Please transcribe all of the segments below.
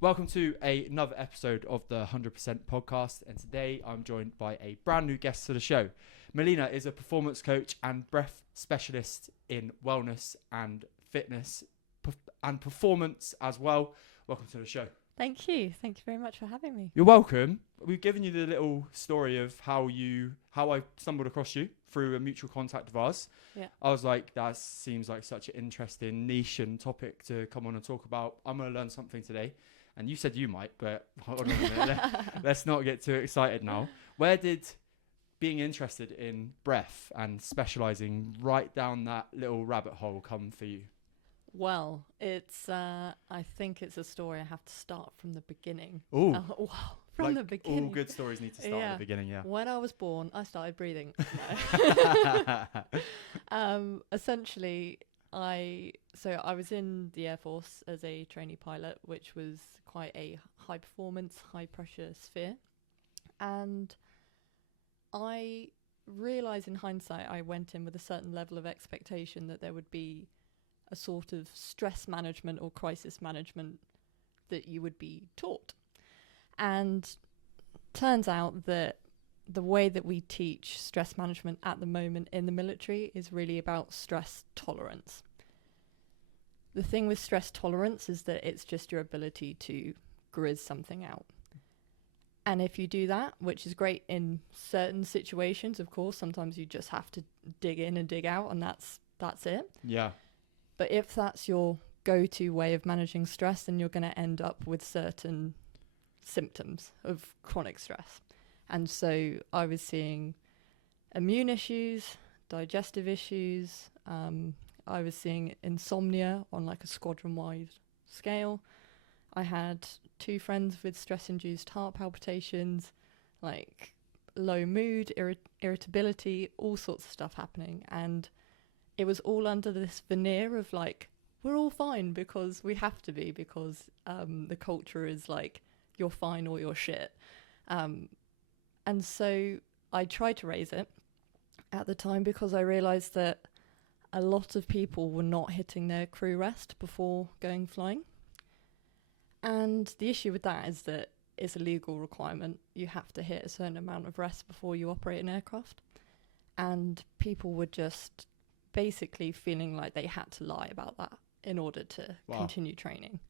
Welcome to another episode of the 100% podcast, and today I'm joined by a brand new guest to the show. Melina is a performance coach and breath specialist in wellness and fitness and performance as well. Welcome to the show. Thank you. Thank you very much for having me. You're welcome. We've given you the little story of how I stumbled across you through a mutual contact of ours. Yeah. I was like, that seems like such an interesting niche and topic to come on and talk about. I'm going to learn something today. And you said you might, but hold on a minute. Let's not get too excited now. Where did being interested in breath and specialising right down that little rabbit hole come for you? Well, it's. I think it's a story I have to start from the beginning. Ooh. Wow. From the beginning. All good stories need to start at the beginning, yeah. When I was born, I started breathing. Essentially, I was in the Air Force as a trainee pilot, which was quite a high performance, high pressure sphere. And I realised in hindsight, I went in with a certain level of expectation that there would be a sort of stress management or crisis management that you would be taught. And turns out that the way that we teach stress management at the moment in the military is really about stress tolerance. The thing with stress tolerance is that it's just your ability to grizz something out. And if you do that, which is great in certain situations, of course, sometimes you just have to dig in and dig out, and that's it. Yeah. But if that's your go-to way of managing stress, then you're going to end up with certain symptoms of chronic stress. And so I was seeing immune issues, digestive issues. I was seeing insomnia on like a squadron-wide scale. I had 2 friends with stress-induced heart palpitations, like low mood, irritability, all sorts of stuff happening. And it was all under this veneer of like, we're all fine because we have to be, because the culture is like, you're fine or you're shit. And so I tried to raise it at the time because I realised that a lot of people were not hitting their crew rest before going flying. And the issue with that is that it's a legal requirement. You have to hit a certain amount of rest before you operate an aircraft. And people were just basically feeling like they had to lie about that in order to continue training.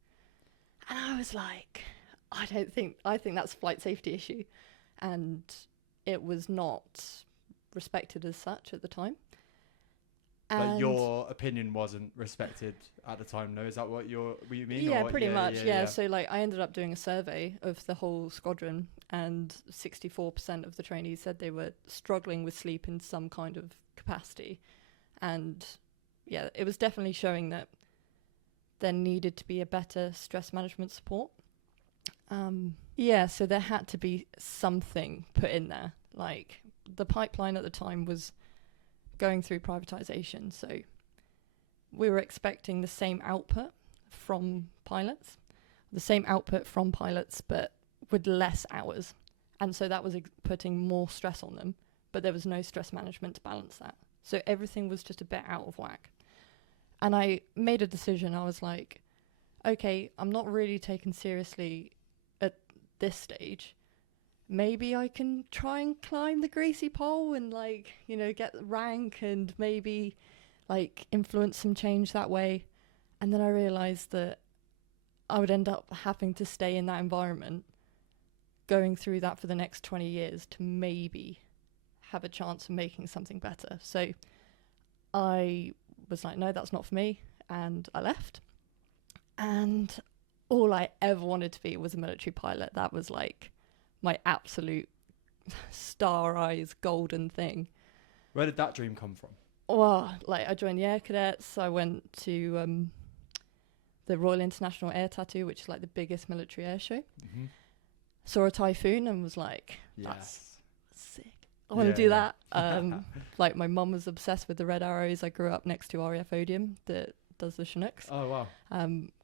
And I was like, I think that's a flight safety issue. And it was not respected as such at the time. Like your opinion wasn't respected at the time, no? Is that what you mean? Yeah, pretty much. Yeah. So like I ended up doing a survey of the whole squadron, and 64% of the trainees said they were struggling with sleep in some kind of capacity. And yeah, it was definitely showing that there needed to be a better stress management support. So there had to be something put in there. Like the pipeline at the time was going through privatization, so we were expecting the same output from pilots, but with less hours. And so that was putting more stress on them, but there was no stress management to balance that. So everything was just a bit out of whack. And I made a decision. I was like, okay, I'm not really taken seriously at this stage. Maybe I can try and climb the greasy pole and like, get rank and maybe like influence some change that way. And then I realized that I would end up having to stay in that environment, going through that for the next 20 years to maybe have a chance of making something better. So I was like, no, that's not for me. And I left. And all I ever wanted to be was a military pilot. That was like my absolute star eyes golden thing. Where did that dream come from? Well, like I joined the Air Cadets. I went to the Royal International Air Tattoo, which is like the biggest military air show. Mm-hmm. Saw a typhoon and was like, that's sick. I want to do that. Like my mum was obsessed with the red arrows. I grew up next to RAF Odium that does the Chinooks. Oh, wow.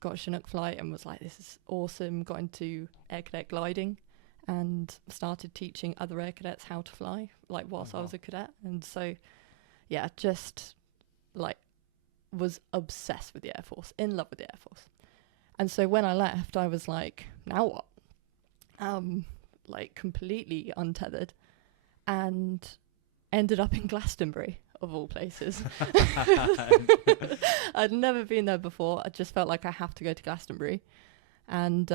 Got a Chinook flight and was like, this is awesome. Got into air cadet gliding and started teaching other air cadets how to fly, like whilst I was a cadet. And so, yeah, just like was obsessed with the Air Force, in love with the Air Force. And so when I left, I was like, now what? Like completely untethered, and ended up in Glastonbury, of all places. I'd never been there before. I just felt like I have to go to Glastonbury, and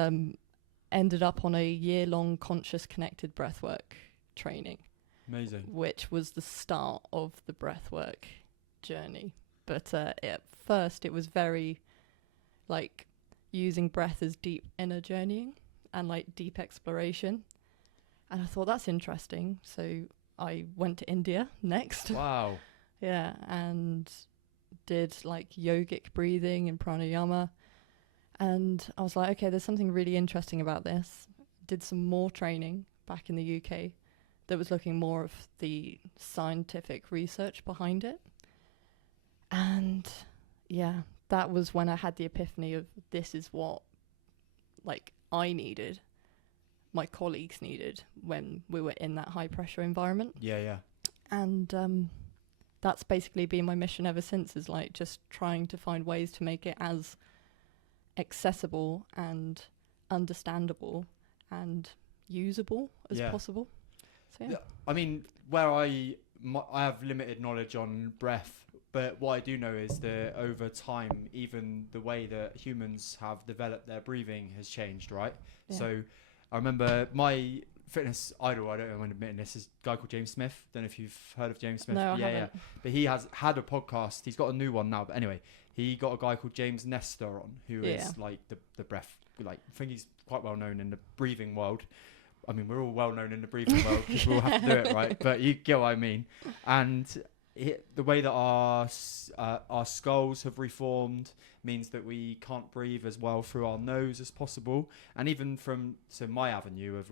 ended up on a year-long conscious connected breathwork training. Amazing. Which was the start of the breathwork journey. But at first it was very like using breath as deep inner journeying and like deep exploration. And I thought that's interesting. So I went to India next. Wow. Yeah, and did like yogic breathing and pranayama. And I was like, okay, there's something really interesting about this. Did some more training back in the UK that was looking more of the scientific research behind it. And yeah, that was when I had the epiphany of this is what like I needed, my colleagues needed when we were in that high pressure environment. Yeah. And that's basically been my mission ever since, is like just trying to find ways to make it as accessible and understandable and usable as possible. So yeah. I mean, where I have limited knowledge on breath, but what I do know is that over time, even the way that humans have developed their breathing has changed, right? Yeah. So I remember my fitness idol, I don't know when admitting this, is a guy called James Smith. Don't know if you've heard of James Smith. No, I haven't. But he has had a podcast. He's got a new one now. But anyway, he got a guy called James Nestor on, who is like the breath, like I think he's quite well known in the breathing world. I mean, we're all well known in the breathing world because we all have to do it, right? But you get what I mean. And the way that our skulls have reformed means that we can't breathe as well through our nose as possible. And even from my avenue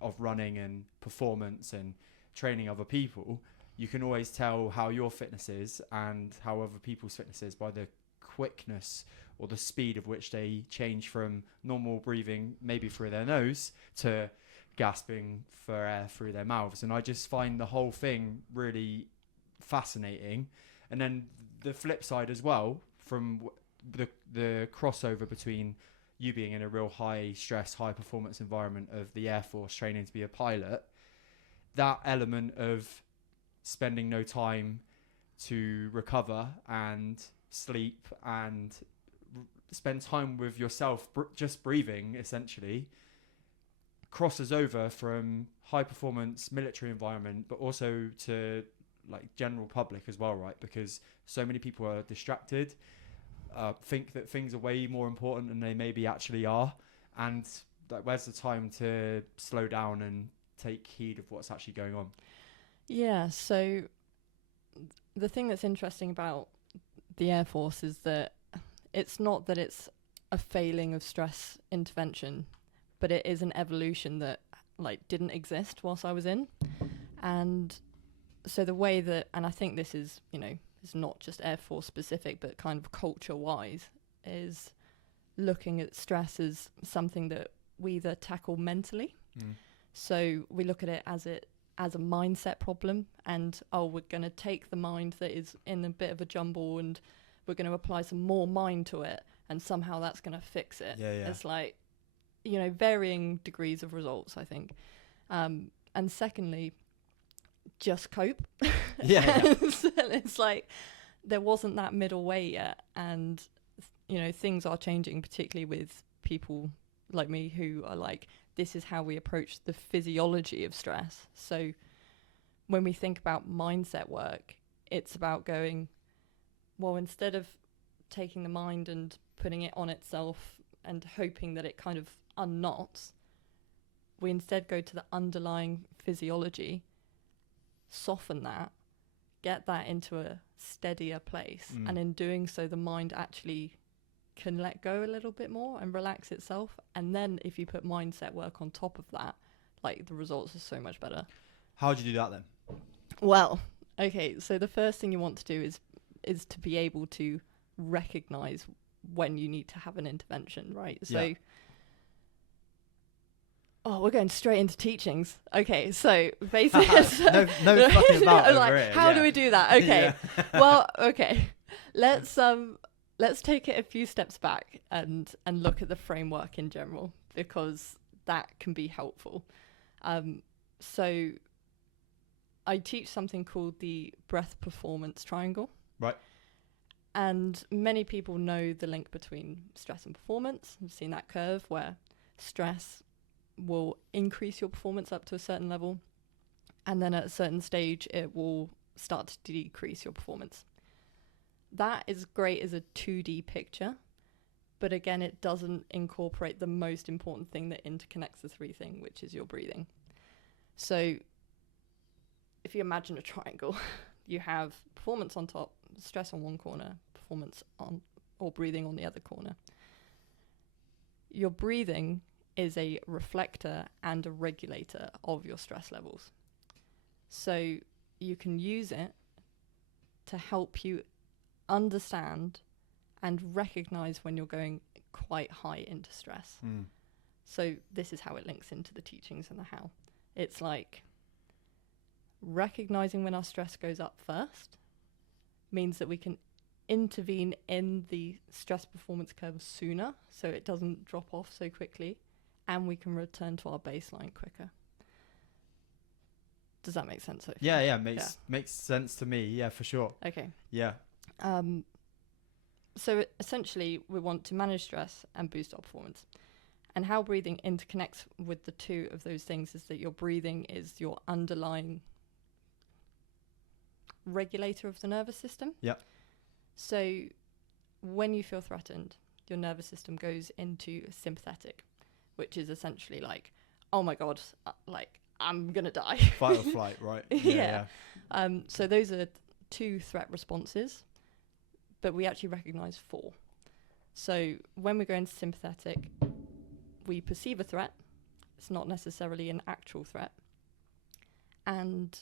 of running and performance and training other people, you can always tell how your fitness is and how other people's fitness is by the quickness or the speed of which they change from normal breathing, maybe through their nose, to gasping for air through their mouths. And I just find the whole thing really fascinating. And then the flip side as well, from the crossover between you being in a real high stress, high performance environment of the Air Force training to be a pilot, that element of spending no time to recover and sleep and spend time with yourself, just breathing essentially, crosses over from high performance military environment, but also to like general public as well, right? Because so many people are distracted, think that things are way more important than they maybe actually are, and like where's the time to slow down and take heed of what's actually going on? Yeah, so the thing that's interesting about the Air Force is that it's not that it's a failing of stress intervention, but it is an evolution that like didn't exist whilst I was in. And so the way that, and I think this is, it's not just Air Force specific, but kind of culture wise, is looking at stress as something that we either tackle mentally. So we look at it as a mindset problem, and we're going to take the mind that is in a bit of a jumble and we're going to apply some more mind to it, and somehow that's going to fix it. It's like, varying degrees of results, I think. And secondly, just cope. It's like there wasn't that middle way yet, and things are changing, particularly with people like me who are like, this is how we approach the physiology of stress. So when we think about mindset work, it's about going, well, instead of taking the mind and putting it on itself and hoping that it kind of unknots, we instead go to the underlying physiology, soften that, get that into a steadier place, and in doing so the mind actually can let go a little bit more and relax itself. And then if you put mindset work on top of that, like the results are so much better. How do you do that then? Well, okay, so the first thing you want to do is to be able to recognize when you need to have an intervention, right? So we're going straight into teachings. Okay, so basically no fucking about over like, here. How do we do that? Okay. Well, okay. Let's let's take it a few steps back and look at the framework in general, because that can be helpful. So I teach something called the breath performance triangle. Right. And many people know the link between stress and performance. I've seen that curve where stress will increase your performance up to a certain level, and then at a certain stage it will start to decrease your performance. That is great as a 2D picture, but again, it doesn't incorporate the most important thing that interconnects the three things, which is your breathing. So if you imagine a triangle, you have performance on top, stress on one corner, performance on or breathing on the other corner. Your breathing is a reflector and a regulator of your stress levels. So you can use it to help you understand and recognize when you're going quite high into stress. So this is how it links into the teachings and the how. It's like recognizing when our stress goes up first means that we can intervene in the stress performance curve sooner, so it doesn't drop off so quickly, and we can return to our baseline quicker. Does that make sense? Sophie? Yeah, makes sense to me. Yeah, for sure. Okay. Yeah. So essentially, we want to manage stress and boost our performance. And how breathing interconnects with the two of those things is that your breathing is your underlying regulator of the nervous system. Yeah. So when you feel threatened, your nervous system goes into sympathetic, which is essentially like, oh my God, like I'm going to die. Fight or flight, right? Yeah. So those are 2 threat responses, but we actually recognize 4. So when we go into sympathetic, we perceive a threat. It's not necessarily an actual threat. And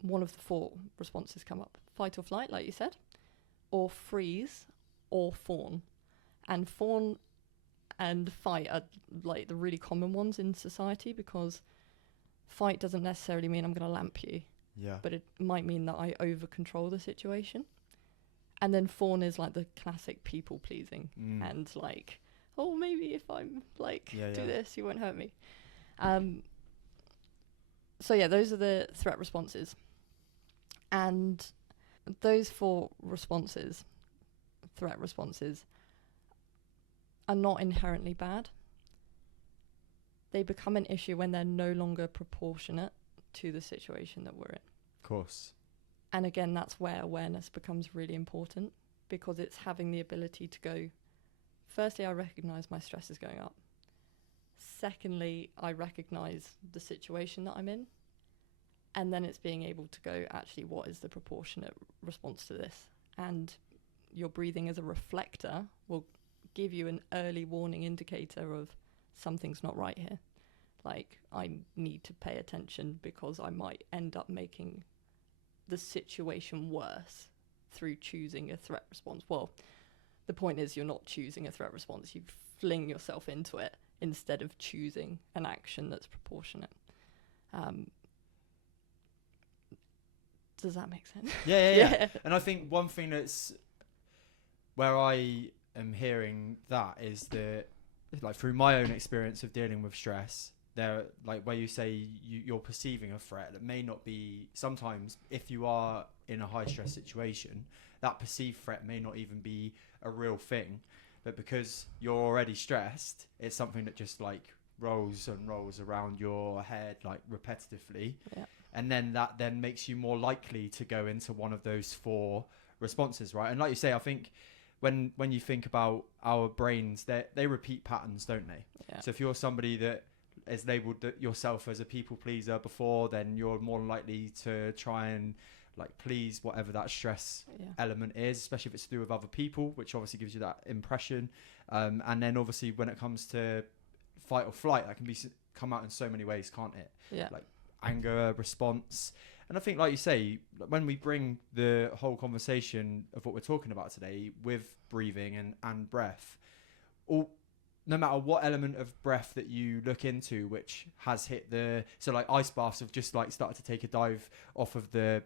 one of the 4 responses come up: fight or flight, like you said, or freeze, or fawn. And fawn and fight are like the really common ones in society, because fight doesn't necessarily mean I'm going to lamp you. Yeah. But it might mean that I over control the situation. And then fawn is like the classic people pleasing and like, oh, maybe if I'm like do this, you won't hurt me. So yeah, those are the threat responses. And those 4 responses, threat responses, are not inherently bad. They become an issue when they're no longer proportionate to the situation that we're in. Of course. And again, that's where awareness becomes really important, because it's having the ability to go, firstly, I recognize my stress is going up. Secondly, I recognize the situation that I'm in. And then it's being able to go, actually, what is the proportionate response to this? And your breathing as a reflector will give you an early warning indicator of something's not right here. Like, I need to pay attention because I might end up making the situation worse through choosing a threat response. Well, the point is you're not choosing a threat response. You fling yourself into it instead of choosing an action that's proportionate. Does that make sense? Yeah. And I think one thing that's where I am hearing that is that, like, through my own experience of dealing with stress, there, like, where you say you're perceiving a threat that may not be, sometimes if you are in a high stress situation, that perceived threat may not even be a real thing, but because you're already stressed, it's something that just like rolls and rolls around your head like repetitively. Yeah. And then that then makes you more likely to go into one of those 4 responses, right? And like you say, I think when you think about our brains, they repeat patterns, don't they? Yeah. So if you're somebody that is labelled yourself as a people pleaser before, then you're more likely to try and like please whatever that stress element is, especially if it's to do with other people, which obviously gives you that impression. And then obviously when it comes to fight or flight, that can be come out in so many ways, can't it? Yeah. Like anger response. And I think, like you say, when we bring the whole conversation of what we're talking about today with breathing and breath, no matter what element of breath that you look into, which has hit so like ice baths have just like started to take a dive off of the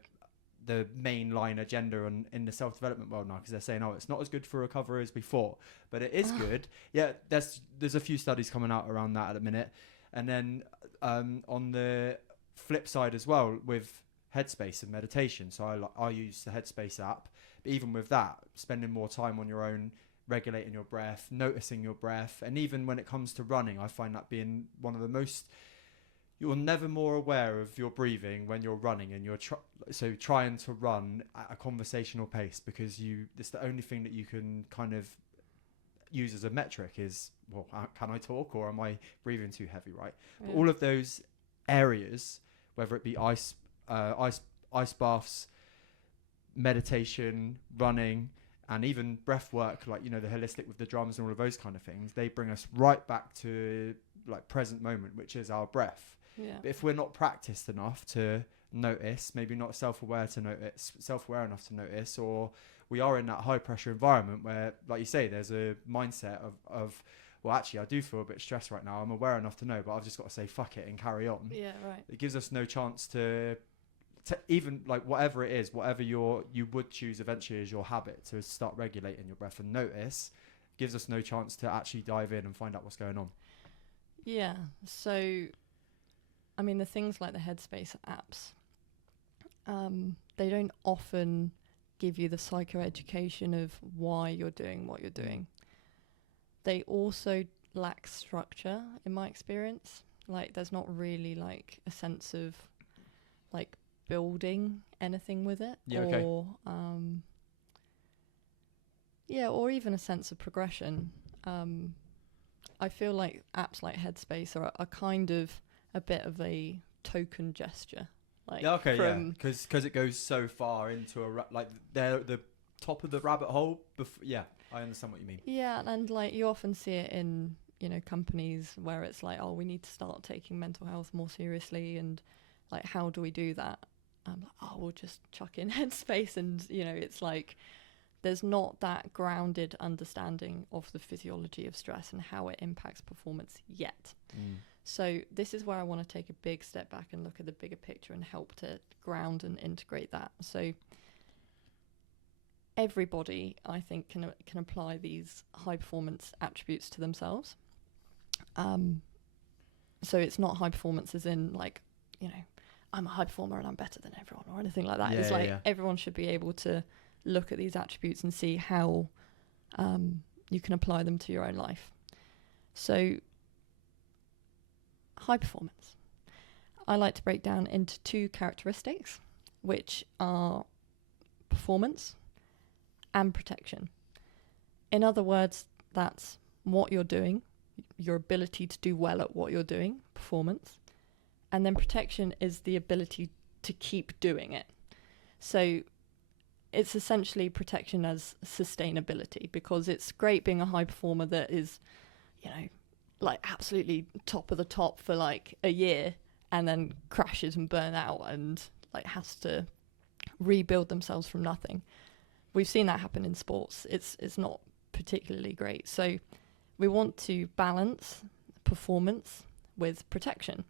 the mainline agenda in the self-development world now, because they're saying, oh, it's not as good for recovery as before, but it is good. Yeah, there's a few studies coming out around that at the minute. And then on the flip side as well, with Headspace and meditation, so I use the Headspace app, but even with that, spending more time on your own, regulating your breath, noticing your breath, and even when it comes to running, I find that being one of the most, you're never more aware of your breathing when you're running, and you're trying to run at a conversational pace, because it's the only thing that you can kind of use as a metric is, well, can I talk, or am I breathing too heavy, right? Yeah. But all of those areas, whether it be ice baths, meditation, running, and even breath work, like, the holistic with the drums and all of those kind of things, they bring us right back to like present moment, which is our breath. Yeah. But if we're not practiced enough to notice, maybe not self-aware enough to notice, or we are in that high pressure environment where, like you say, there's a mindset of well, actually, I do feel a bit stressed right now. I'm aware enough to know, but I've just got to say fuck it and carry on. Yeah, right. It gives us no chance to even, like, whatever it is, whatever you would choose eventually as your habit to start regulating your breath and notice, gives us no chance to actually dive in and find out what's going on. Yeah. So, I mean, the things like the Headspace apps, they don't often give you the psychoeducation of why you're doing what you're doing. They also lack structure, in my experience. Like, there's not really like a sense of like building anything with it, or or even a sense of progression. I feel like apps like Headspace are kind of a bit of a token gesture. Like, because it goes so far into they're the top of the rabbit hole. I understand what you mean. Yeah, and like you often see it in companies where it's like, oh, we need to start taking mental health more seriously, and like, how do we do that? Oh, we'll just chuck in Headspace, and it's like there's not that grounded understanding of the physiology of stress and how it impacts performance yet. So this is where I want to take a big step back and look at the bigger picture and help to ground and integrate that. So everybody, I think, can apply these high performance attributes to themselves. So it's not high performance as in like, I'm a high performer and I'm better than everyone or anything like that. It's like everyone should be able to look at these attributes and see how you can apply them to your own life. So high performance, I like to break down into two characteristics, which are performance and protection. In other words, that's what you're doing, your ability to do well at what you're doing, performance. And then protection is the ability to keep doing it. So it's essentially protection as sustainability, because it's great being a high performer that is, like absolutely top of the top for like a year and then crashes and burn out and like has to rebuild themselves from nothing. We've seen that happen in sports. It's not particularly great. So we want to balance performance with protection.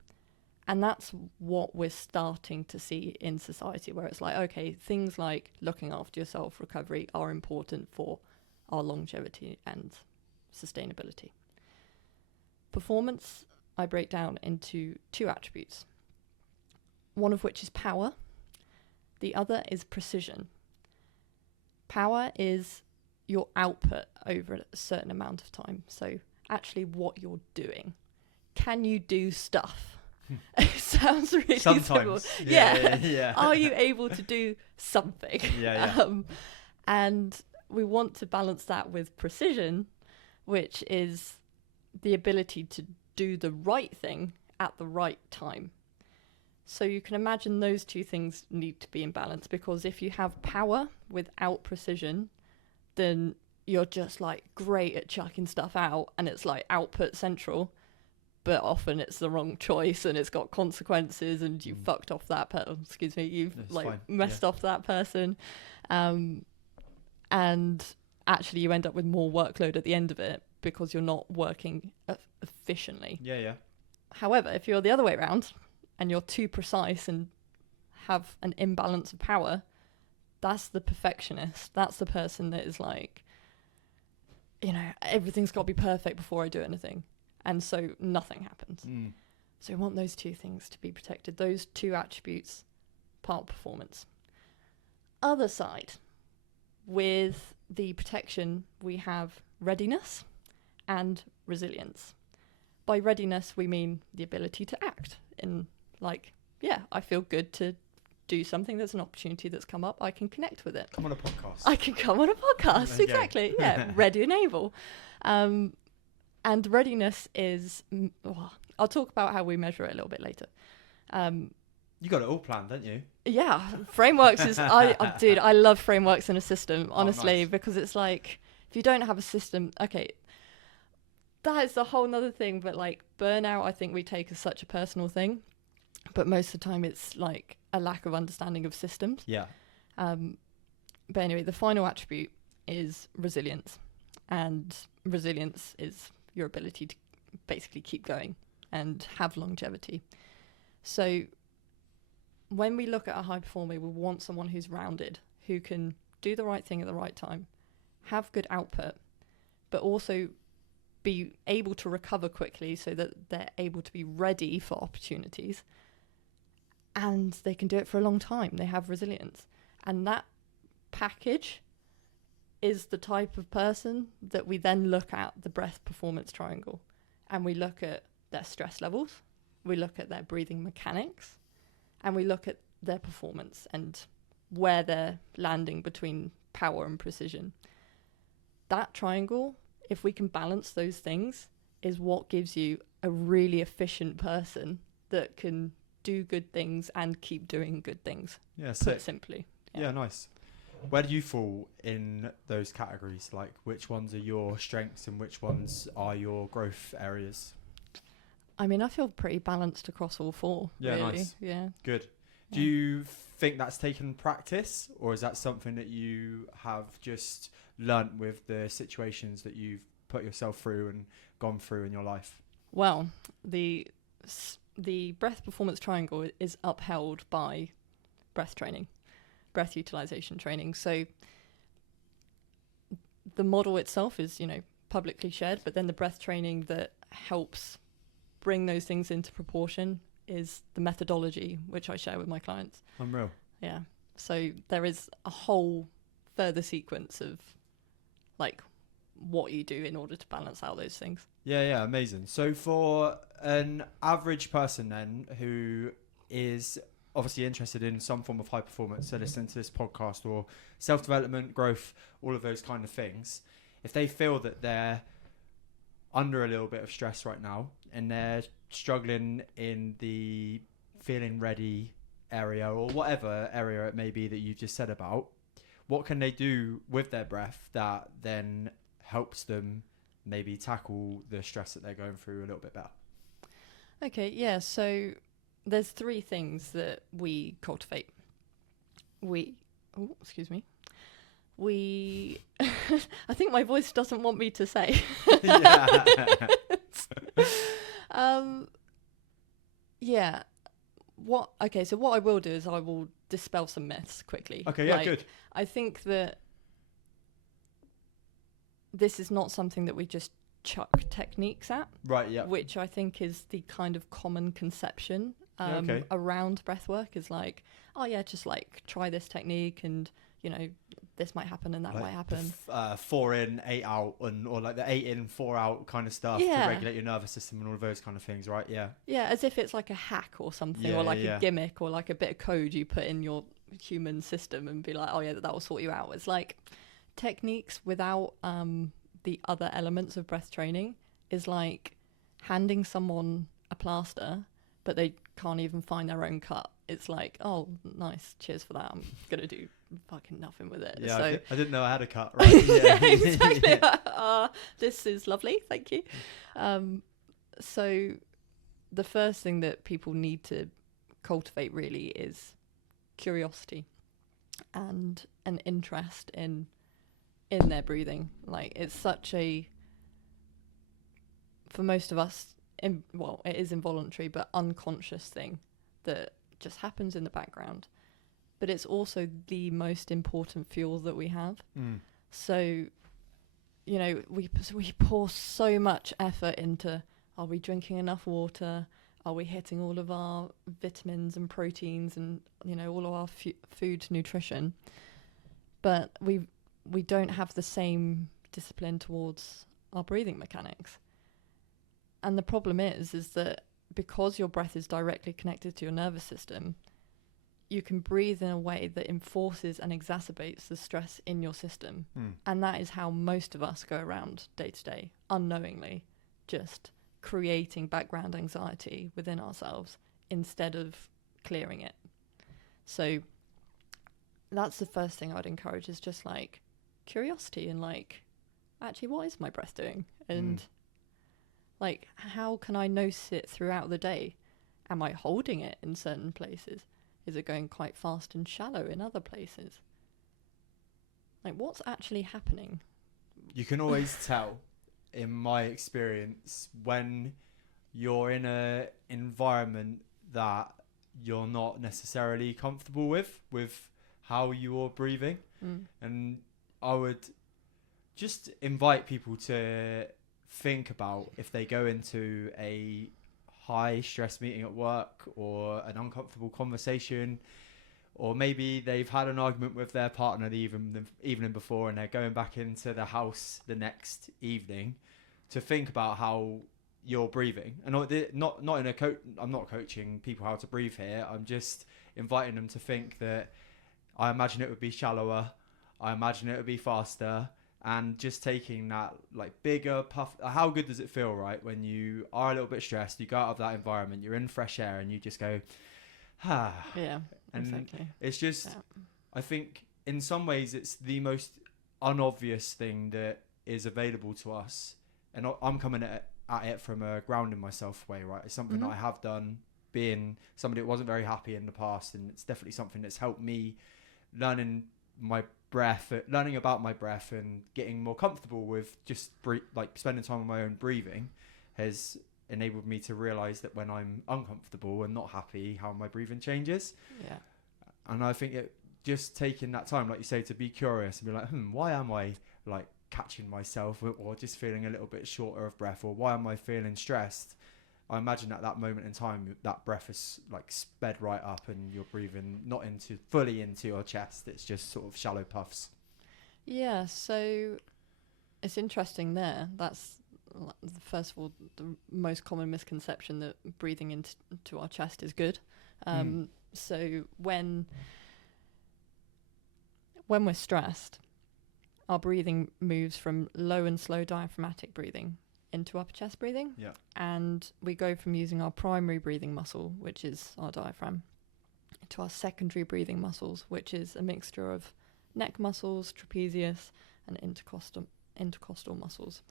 And that's what we're starting to see in society, where it's like, okay, things like looking after yourself, recovery are important for our longevity and sustainability. Performance, I break down into two attributes, one of which is power. The other is precision. Power is your output over a certain amount of time. So actually what you're doing. Can you do stuff? It sounds really sometimes simple. Yeah. Are you able to do something? And we want to balance that with precision, which is the ability to do the right thing at the right time. So you can imagine those two things need to be in balance, because if you have power without precision, then you're just like great at chucking stuff out and it's like output central, but often it's the wrong choice and it's got consequences and you fucked off that person. Excuse me, you've messed off that person. And actually you end up with more workload at the end of it because you're not working efficiently. However, if you're the other way around and you're too precise and have an imbalance of power, that's the perfectionist. That's the person that is like, everything's got to be perfect before I do anything. And so nothing happens. So we want those two things to be protected. Those two attributes, part of performance. Other side, with the protection, we have readiness and resilience. By readiness, we mean the ability to act in I feel good to do something. There's an opportunity that's come up. I can connect with it. Come on a podcast. I can come on a podcast. Okay. Exactly. Yeah. Ready and able. And readiness is, I'll talk about how we measure it a little bit later. You got it all planned, don't you? Yeah. Frameworks is, dude, I love frameworks in a system, honestly, nice. because it's like, if you don't have a system, okay, that is a whole nother thing. But like burnout, I think we take as such a personal thing. But most of the time it's like a lack of understanding of systems. Yeah. But anyway, the final attribute is resilience. And resilience is your ability to basically keep going and have longevity. So when we look at a high performer, we want someone who's rounded, who can do the right thing at the right time, have good output, but also be able to recover quickly so that they're able to be ready for opportunities. And they can do it for a long time. They have resilience. And that package is the type of person that we then look at the breath performance triangle. And we look at their stress levels. We look at their breathing mechanics. And we look at their performance and where they're landing between power and precision. That triangle, if we can balance those things, is what gives you a really efficient person that can do good things and keep doing good things. Yeah, put simply. Yeah, nice. Where do you fall in those categories? Like, which ones are your strengths and which ones are your growth areas? I mean, I feel pretty balanced across all four. Yeah, really. nice. Yeah. Good. Do you think that's taken practice, or is that something that you have just learnt with the situations that you've put yourself through and gone through in your life? Well, the breath performance triangle is upheld by breath training, breath utilization training. So the model itself is, publicly shared, but then the breath training that helps bring those things into proportion is the methodology, which I share with my clients. Unreal. Yeah. So there is a whole further sequence of like what you do in order to balance out those things. Yeah, amazing. So for an average person then who is obviously interested in some form of high performance, so listening to this podcast or self-development, growth, all of those kind of things, if they feel that they're under a little bit of stress right now and they're struggling in the feeling ready area or whatever area it may be that you've just said about, what can they do with their breath that then helps them maybe tackle the stress that they're going through a little bit better? Okay, yeah, so there's three things that we cultivate. We I think my voice doesn't want me to say. So what I will do is I will dispel some myths quickly. Okay, yeah, good. I think that this is not something that we just chuck techniques at. Right, yeah. Which I think is the kind of common conception around breathwork is like, oh yeah, just like try this technique and, this might happen and that might happen. 4 in, 8 out, or like the 8 in, 4 out kind of stuff to regulate your nervous system and all of those kind of things, right? Yeah. Yeah, as if it's like a hack or something, or like a gimmick or like a bit of code you put in your human system and be like, oh yeah, that will sort you out. It's like techniques without the other elements of breath training is like handing someone a plaster, but they can't even find their own cut. It's like, oh, nice, cheers for that. I'm going to do fucking nothing with it. Yeah, so, I didn't know I had a cut, right? Yeah, exactly. This is lovely, thank you. So the first thing that people need to cultivate really is curiosity and an interest in their breathing. Like, it's such a, for most of us, it is involuntary but unconscious thing that just happens in the background. but it's also the most important fuel that we have. So, you know, we pour so much effort into, are we drinking enough water? Are we hitting all of our vitamins and proteins and, you know, all of our food nutrition? But we don't have the same discipline towards our breathing mechanics. And the problem is that because your breath is directly connected to your nervous system, you can breathe in a way that enforces and exacerbates the stress in your system. And that is how most of us go around day to day, unknowingly, just creating background anxiety within ourselves instead of clearing it. So that's the first thing I'd encourage, is just like curiosity and like, actually, what is my breath doing? And like, how can I notice it throughout the day? Am I holding it in certain places? Is it going quite fast and shallow in other places? Like, what's actually happening? You can always tell, in my experience, when you're in a environment that you're not necessarily comfortable with how you're breathing. And I would just invite people to think about, if they go into a high stress meeting at work or an uncomfortable conversation, or maybe they've had an argument with their partner the evening before and they're going back into the house the next evening, to think about how you're breathing. And not in a I'm not coaching people how to breathe here. I'm just inviting them to think that I imagine it would be shallower, I imagine it would be faster, and just taking that like bigger puff. How good does it feel, right, when you are a little bit stressed, you go out of that environment, you're in fresh air, and you just go, ah. Yeah, and exactly. It's just, I think in some ways it's the most unobvious thing that is available to us. And I'm coming at it from a grounding myself way, right? It's something that I have done, being somebody that wasn't very happy in the past, and it's definitely something that's helped me learning about my breath and getting more comfortable with just like spending time on my own breathing has enabled me to realize that when I'm uncomfortable and not happy, how my breathing changes. Yeah. And I think it just taking that time, like you say, to be curious and be like, why am I like catching myself, or just feeling a little bit shorter of breath, or why am I feeling stressed? I imagine at that moment in time, that breath is like sped right up and you're breathing not fully into your chest. It's just sort of shallow puffs. Yeah, so it's interesting there. That's, first of all, the most common misconception, that breathing into our chest is good. So when we're stressed, our breathing moves from low and slow diaphragmatic breathing into upper chest breathing. Yeah. And we go from using our primary breathing muscle, which is our diaphragm, to our secondary breathing muscles, which is a mixture of neck muscles, trapezius, and intercostal muscles.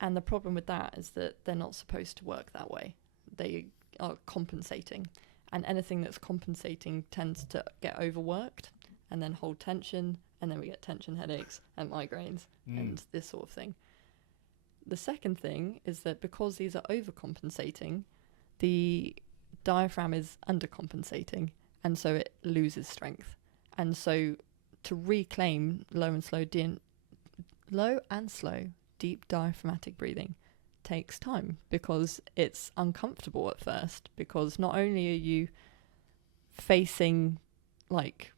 And the problem with that is that they're not supposed to work that way. They are compensating. And anything that's compensating tends to get overworked and then hold tension, and then we get tension headaches and migraines and this sort of thing. The second thing is that because these are overcompensating, the diaphragm is undercompensating, and so it loses strength. And so to reclaim low and slow deep diaphragmatic breathing takes time, because it's uncomfortable at first, because not only are you facing like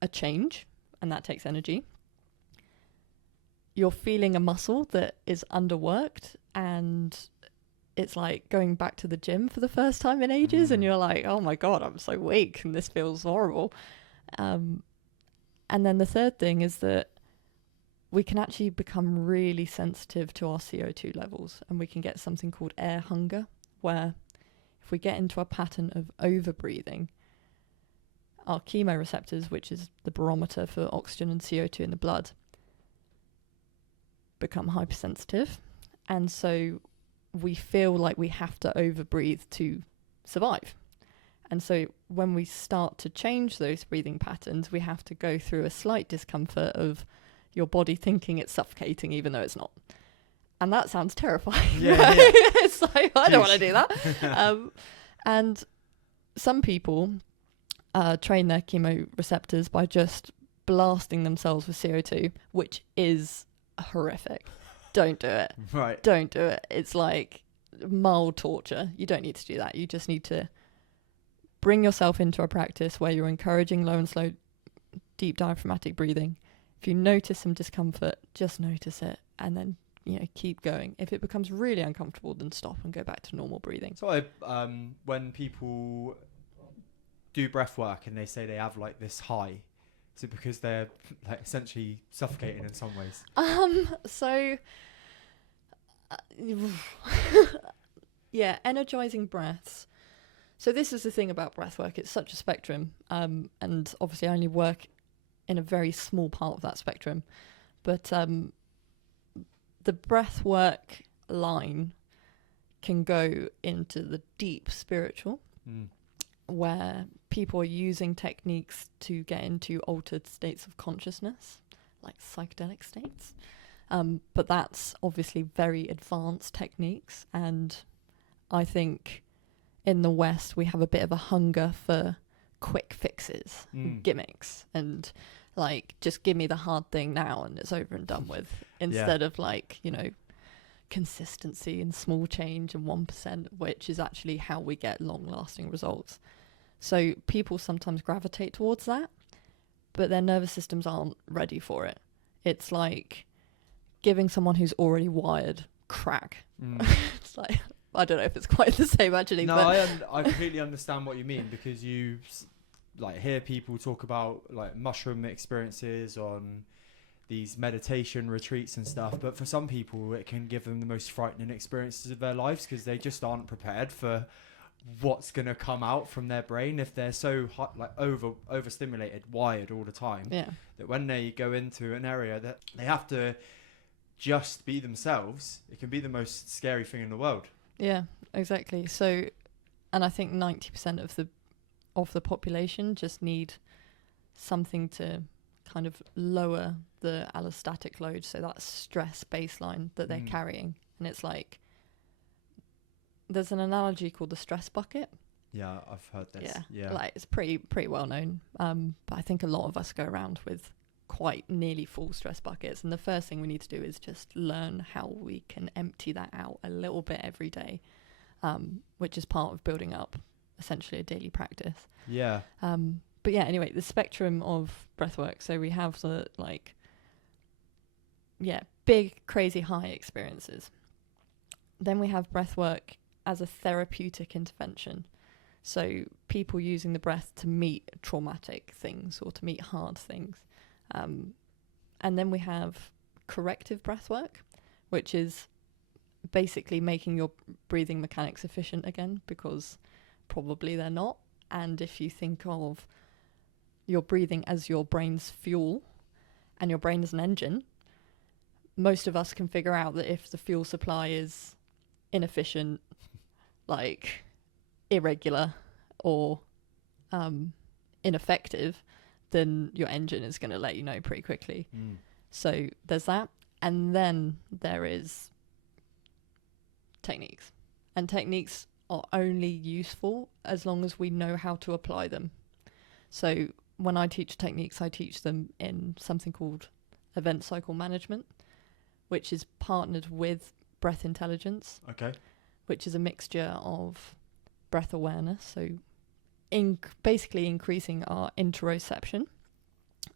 a change, and that takes energy, you're feeling a muscle that is underworked, and it's like going back to the gym for the first time in ages, and you're like, oh my God, I'm so weak and this feels horrible. And then the third thing is that we can actually become really sensitive to our CO2 levels, and we can get something called air hunger, where if we get into a pattern of over-breathing, our chemoreceptors, which is the barometer for oxygen and CO2 in the blood, become hypersensitive, and so we feel like we have to over-breathe to survive. And so when we start to change those breathing patterns, we have to go through a slight discomfort of your body thinking it's suffocating even though it's not. And that sounds terrifying. Yeah. It's like, I don't want to do that. And some people train their chemoreceptors by just blasting themselves with CO2, which is horrific. Don't do it. Right. Don't do it. It's like mild torture. You don't need to do that. You just need to bring yourself into a practice where you're encouraging low and slow, deep diaphragmatic breathing. If you notice some discomfort, just notice it and then, keep going. If it becomes really uncomfortable, then stop and go back to normal breathing. So when people do breath work and they say they have like this high, is it because they're like essentially suffocating in some ways? Yeah, energizing breaths. So this is the thing about breath work. It's such a spectrum. And obviously I only work in a very small part of that spectrum. But the breath work line can go into the deep spiritual, where people are using techniques to get into altered states of consciousness, like psychedelic states. But that's obviously very advanced techniques. And I think in the West, we have a bit of a hunger for quick fixes, gimmicks, and like, just give me the hard thing now and it's over and done with, instead of like, consistency and small change and 1%, which is actually how we get long lasting results. So people sometimes gravitate towards that, but their nervous systems aren't ready for it. It's like giving someone who's already wired crack. It's like, I don't know if it's quite the same actually. No, but I completely understand what you mean, because you like hear people talk about like mushroom experiences on these meditation retreats and stuff, but for some people it can give them the most frightening experiences of their lives, because they just aren't prepared for what's going to come out from their brain if they're so overstimulated, wired all the time, that when they go into an area that they have to just be themselves, it can be the most scary thing in the world. Yeah, exactly. So, and I think 90% of the population just need something to kind of lower the allostatic load, so that stress baseline that they're carrying. And it's like, there's an analogy called the stress bucket. Yeah, I've heard this. Yeah. Like, it's pretty well known. But I think a lot of us go around with quite nearly full stress buckets, and the first thing we need to do is just learn how we can empty that out a little bit every day, which is part of building up essentially a daily practice. But yeah, anyway, the spectrum of breathwork. So we have the big crazy high experiences. Then we have breathwork as a therapeutic intervention, so people using the breath to meet traumatic things or to meet hard things. And then we have corrective breath work, which is basically making your breathing mechanics efficient again, because probably they're not. And if you think of your breathing as your brain's fuel and your brain as an engine, most of us can figure out that if the fuel supply is inefficient, like irregular or ineffective, then your engine is going to let you know pretty quickly. So there's that. And then there is techniques. And techniques are only useful as long as we know how to apply them. So when I teach techniques, I teach them in something called event cycle management, which is partnered with breath intelligence. Okay. Which is a mixture of breath awareness, so basically increasing our interoception,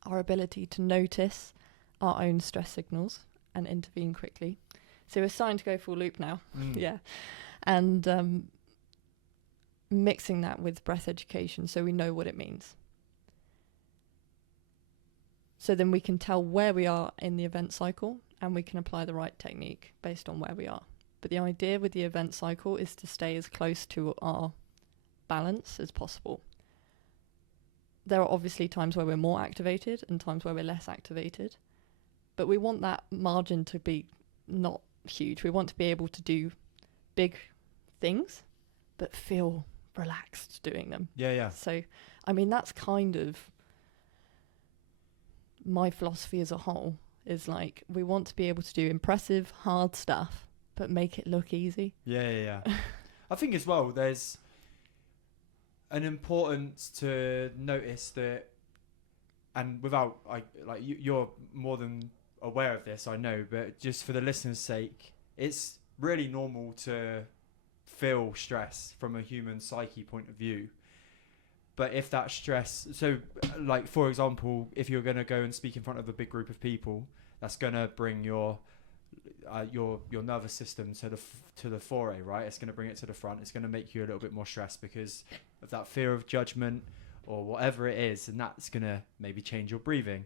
our ability to notice our own stress signals and intervene quickly. So we're starting to go full loop now. And mixing that with breath education so we know what it means. So then we can tell where we are in the event cycle and we can apply the right technique based on where we are. But the idea with the event cycle is to stay as close to our balance as possible. There are obviously times where we're more activated and times where we're less activated, but we want that margin to be not huge. We want to be able to do big things, but feel relaxed doing them. So, I mean, that's kind of my philosophy as a whole, is like, we want to be able to do impressive, hard stuff, but make it look easy. I think as well, there's an importance to notice that, and without you're more than aware of this, I know, but just for the listeners' sake, it's really normal to feel stress from a human psyche point of view. But if that stress, so like for example, if you're going to go and speak in front of a big group of people, that's going to bring your nervous system to the foray, right? It's going to bring it to the front. It's going to make you a little bit more stressed because of that fear of judgment or whatever it is, and that's going to maybe change your breathing.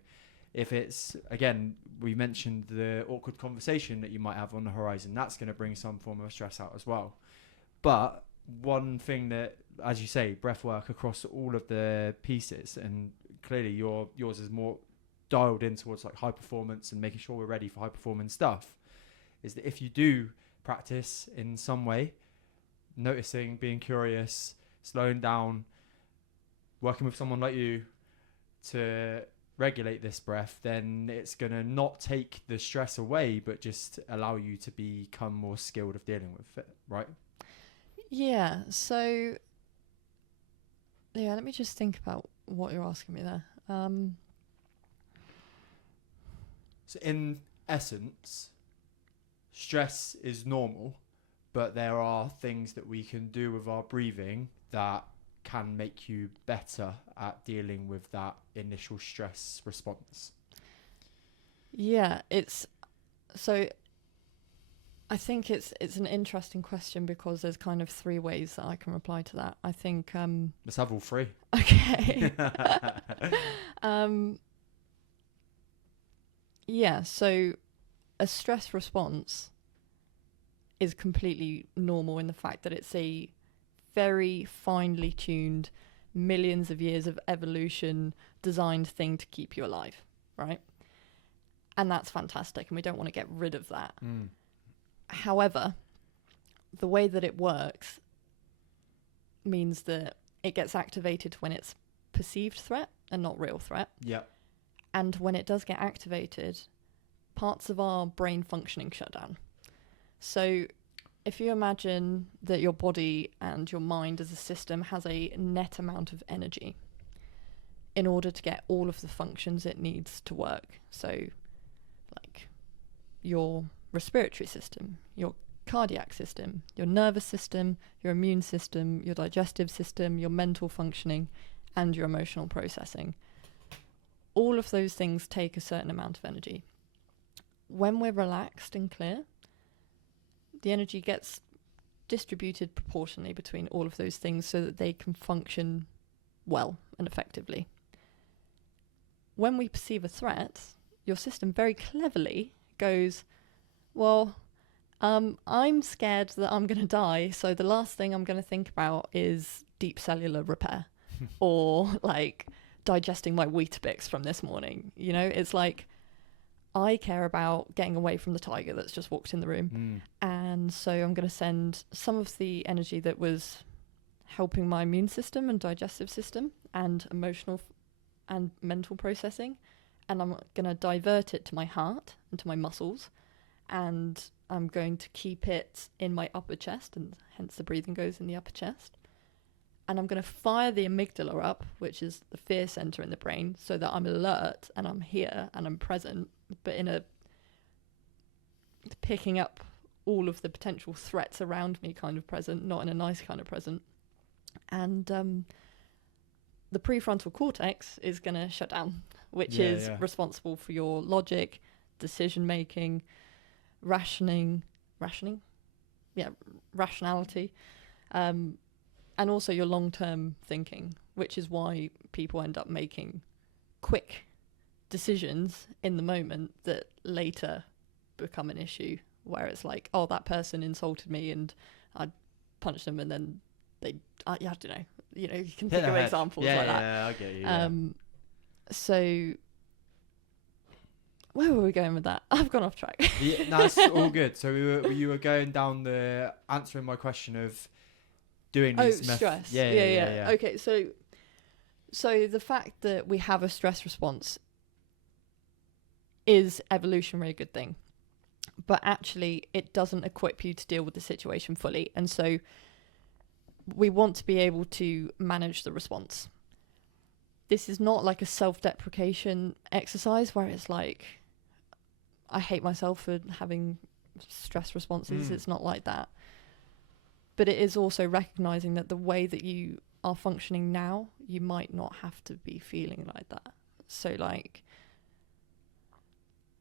If it's, again, we mentioned the awkward conversation that you might have on the horizon, that's going to bring some form of stress out as well. But one thing that, as you say, breath work across all of the pieces, and clearly yours is more dialed in towards like high performance and making sure we're ready for high performance stuff, is that if you do practice in some way, noticing, being curious, slowing down, working with someone like you to regulate this breath, then it's going to not take the stress away, but just allow you to become more skilled of dealing with it, right? Yeah. So, yeah, let me just think about what you're asking me there. So in essence, stress is normal, but there are things that we can do with our breathing that can make you better at dealing with that initial stress response. Yeah, I think it's an interesting question because there's kind of three ways that I can reply to that. I think Let's have all three. Okay. Yeah, so a stress response is completely normal in the fact that it's a very finely tuned, millions of years of evolution designed thing to keep you alive, right? And that's fantastic, and we don't want to get rid of that. However, the way that it works means that it gets activated when it's perceived threat and not real threat. Yeah. And when it does get activated, parts of our brain functioning shut down. So if you imagine that your body and your mind as a system has a net amount of energy in order to get all of the functions it needs to work. So like your respiratory system, your cardiac system, your nervous system, your immune system, your digestive system, your mental functioning, and your emotional processing. All of those things take a certain amount of energy. When we're relaxed and clear, the energy gets distributed proportionally between all of those things so that they can function well and effectively. When we perceive a threat, your system very cleverly goes, well, I'm scared that I'm going to die, so the last thing I'm going to think about is deep cellular repair or like digesting my Weetabix from this morning. You know, it's like I care about getting away from the tiger that's just walked in the room. And so I'm going to send some of the energy that was helping my immune system and digestive system and emotional and mental processing, and I'm going to divert it to my heart and to my muscles, and I'm going to keep it in my upper chest, and hence the breathing goes in the upper chest. And I'm going to fire the amygdala up, which is the fear center in the brain, so that I'm alert and I'm here and I'm present, but in a picking up all of the potential threats around me kind of present, not in a nice kind of present. And the prefrontal cortex is going to shut down, which is responsible for your logic, decision making, rationality, and also your long-term thinking, which is why people end up making quick decisions in the moment that later become an issue, where it's like, oh, that person insulted me and I punched them, and then they, I don't know, you can think of examples like that. Yeah, I get you. So where were we going with that? I've gone off track. Yeah, that's all good. So you were going down the answering my question of doing these stress. Yeah. Okay, so the fact that we have a stress response is evolutionary a good thing, but actually it doesn't equip you to deal with the situation fully. And so we want to be able to manage the response. This is not like a self-deprecation exercise where it's like, I hate myself for having stress responses. It's not like that. But it is also recognizing that the way that you are functioning now, you might not have to be feeling like that. So like,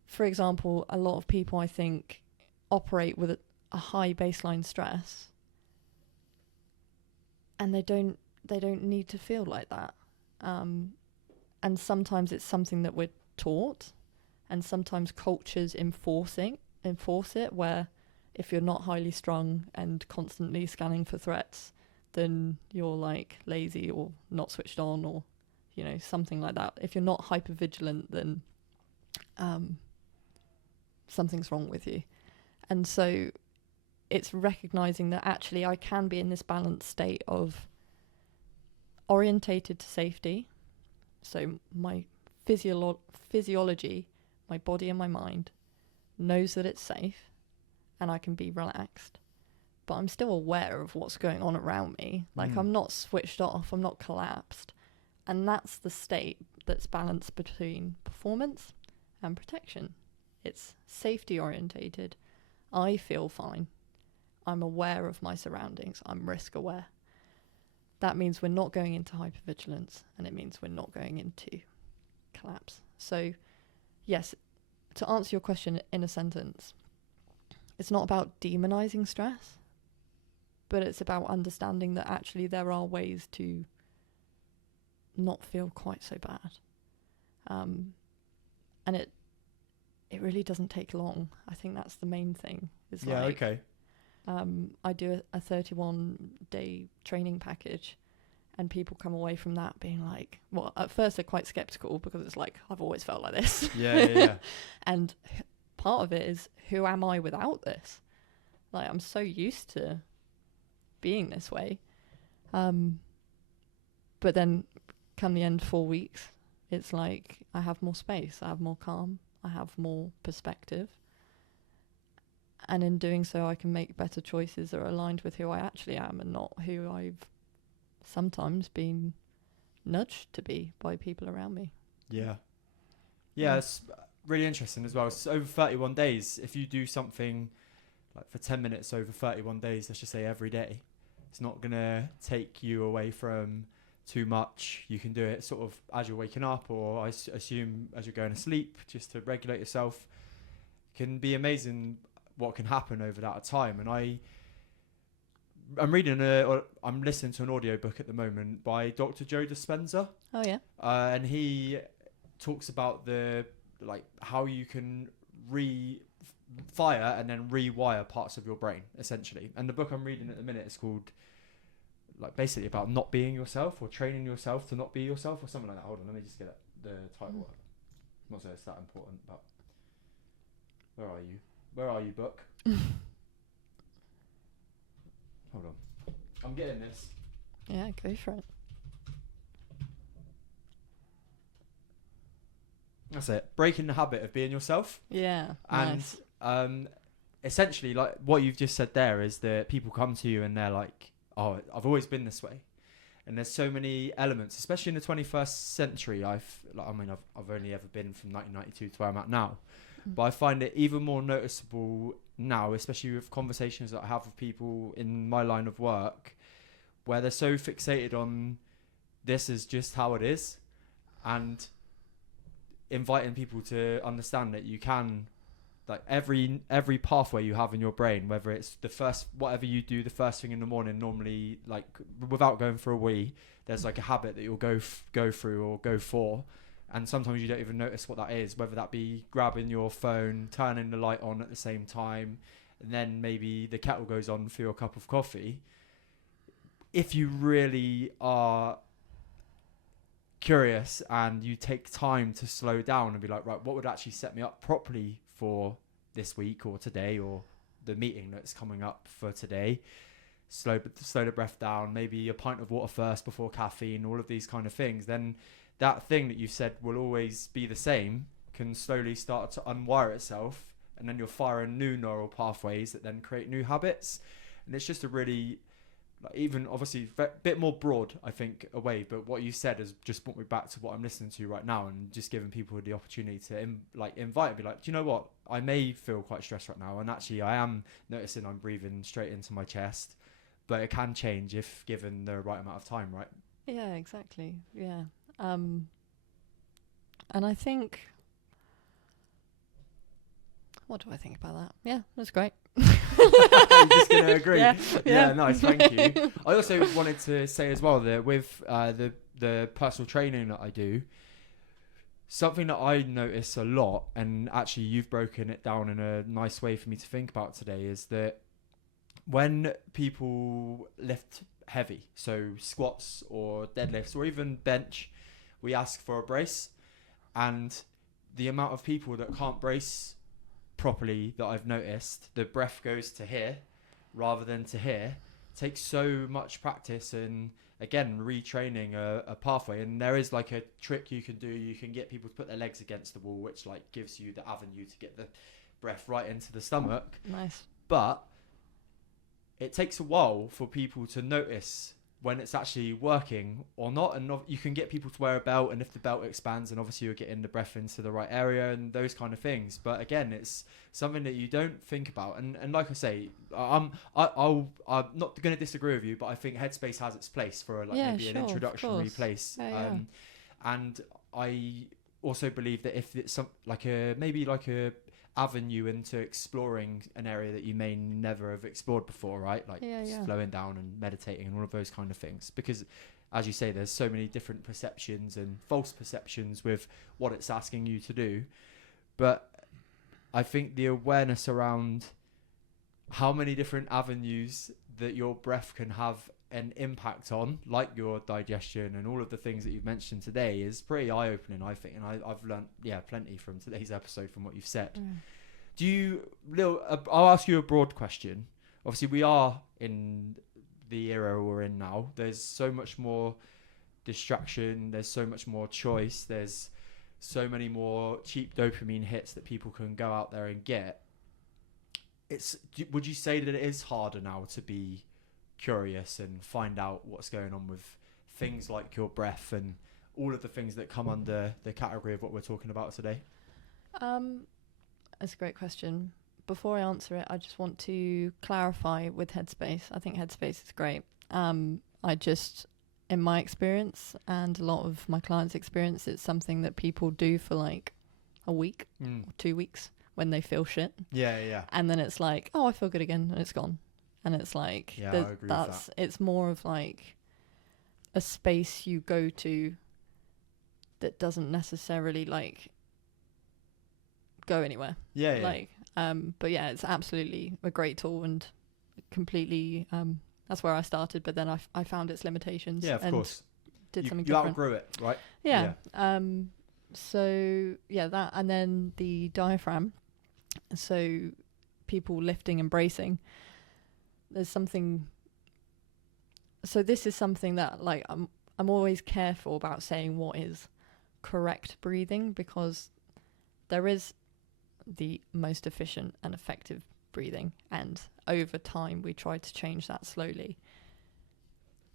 for example, a lot of people, I think, operate with a high baseline stress, and they don't need to feel like that. And sometimes it's something that we're taught, and sometimes cultures enforce it, where if you're not highly strung and constantly scanning for threats, then you're like lazy or not switched on, or something like that. If you're not hyper vigilant, then something's wrong with you. And so it's recognizing that actually I can be in this balanced state of orientated to safety. So my physiology, my body and my mind knows that it's safe and I can be relaxed, but I'm still aware of what's going on around me. Like I'm not switched off, I'm not collapsed. And that's the state that's balanced between performance and protection. It's safety orientated. I feel fine. I'm aware of my surroundings. I'm risk aware. That means we're not going into hypervigilance, and it means we're not going into collapse. So, yes, to answer your question in a sentence, it's not about demonizing stress, but it's about understanding that actually there are ways to not feel quite so bad. And it really doesn't take long. I think that's the main thing. It's okay. I do a 31-day training package, and people come away from that being like, well, at first they're quite skeptical because it's like, I've always felt like this. Yeah. And part of it is, who am I without this? Like, I'm so used to being this way. But then come the end 4 weeks, it's like I have more space, I have more calm, I have more perspective. And in doing so, I can make better choices that are aligned with who I actually am and not who I've sometimes been nudged to be by people around me. Yeah, it's really interesting as well. It's over 31 days. If you do something like for 10 minutes over 31 days, let's just say every day, it's not going to take you away from too much. You can do it sort of as you're waking up, or I assume as you're going to sleep, just to regulate yourself. It can be amazing what can happen over that time. And I'm listening to an audiobook at the moment by Dr. Joe Dispenza. Oh yeah. And he talks about how you can fire and then rewire parts of your brain, essentially. And the book I'm reading at the minute is called basically about not being yourself, or training yourself to not be yourself, or something like that. Hold on, let me just get the title up. Not that it's that important, but where are you? Where are you, book? Hold on. I'm getting this. Yeah, go for it. That's it. Breaking the habit of being yourself. Yeah, and nice. Essentially, like what you've just said there is that people come to you and they're like, oh, I've always been this way. And there's so many elements, especially in the 21st century. I've only ever been from 1992 to where I'm at now. But I find it even more noticeable now, especially with conversations that I have with people in my line of work, where they're so fixated on this is just how it is, and inviting people to understand that you can, like every pathway you have in your brain, whether it's whatever you do the first thing in the morning, normally like without going for a wee, there's like a habit that you'll go through or go for. And sometimes you don't even notice what that is, whether that be grabbing your phone, turning the light on at the same time, and then maybe the kettle goes on for your cup of coffee. If you really are curious and you take time to slow down and be like, right, what would actually set me up properly for this week or today, or the meeting that's coming up for today? Slow the breath down, maybe a pint of water first before caffeine, all of these kind of things. Then that thing that you said will always be the same can slowly start to unwire itself, and then you'll fire new neural pathways that then create new habits. And it's just a really like even obviously bit more broad, I think, away. But what you said has just brought me back to what I'm listening to right now, and just giving people the opportunity to invite and be like, do you know what? I may feel quite stressed right now, and actually I am noticing I'm breathing straight into my chest, but it can change if given the right amount of time, right? Yeah, exactly. Yeah. And I think, what do I think about that? Yeah, that's great. You're just going to agree. Yeah. Nice, thank you. I also wanted to say as well that with the personal training that I do, something that I notice a lot, and actually you've broken it down in a nice way for me to think about today, is that when people lift heavy, so squats or deadlifts or even bench, we ask for a brace, and the amount of people that can't brace properly that I've noticed, the breath goes to here rather than to here. It takes so much practice and again retraining a pathway, and there is like a trick you can do. You can get people to put their legs against the wall, which like gives you the avenue to get the breath right into the stomach. Nice. But it takes a while for people to notice when it's actually working or not, and you can get people to wear a belt, and if the belt expands, and obviously you're getting the breath into the right area and those kind of things. But again, it's something that you don't think about, and like I say, I'm not going to disagree with you, but I think Headspace has its place for maybe an introductory place. And I also believe that if it's maybe a avenue into exploring an area that you may never have explored before, right? Like slowing down and meditating and all of those kind of things, because as you say, there's so many different perceptions and false perceptions with what it's asking you to do. But I think the awareness around how many different avenues that your breath can have an impact on, like your digestion and all of the things that you've mentioned today, is pretty eye-opening, I think, and I've learned plenty from today's episode from what you've said. Do you, I'll ask you a broad question. Obviously we are in the era we're in now. There's so much more distraction, there's so much more choice, there's so many more cheap dopamine hits that people can go out there and get. Would you say that it is harder now to be curious and find out what's going on with things like your breath and all of the things that come under the category of what we're talking about today? That's a great question. Before I answer it, I just want to clarify with Headspace. I think Headspace is great. I just, in my experience and a lot of my clients' experience, it's something that people do for like a week or 2 weeks when they feel shit. Yeah. And then it's like, oh, I feel good again, and it's gone. And it's like, I agree with that. It's more of like a space you go to that doesn't necessarily like go anywhere. But yeah, it's absolutely a great tool, and completely that's where I started, but then I found its limitations. Yeah, of course. Did something you different. outgrew it, right? Yeah. So yeah, that, and then the diaphragm. So people lifting and bracing. There's something. So this is something that like I'm always careful about saying what is correct breathing, because there is the most efficient and effective breathing, and over time we try to change that slowly.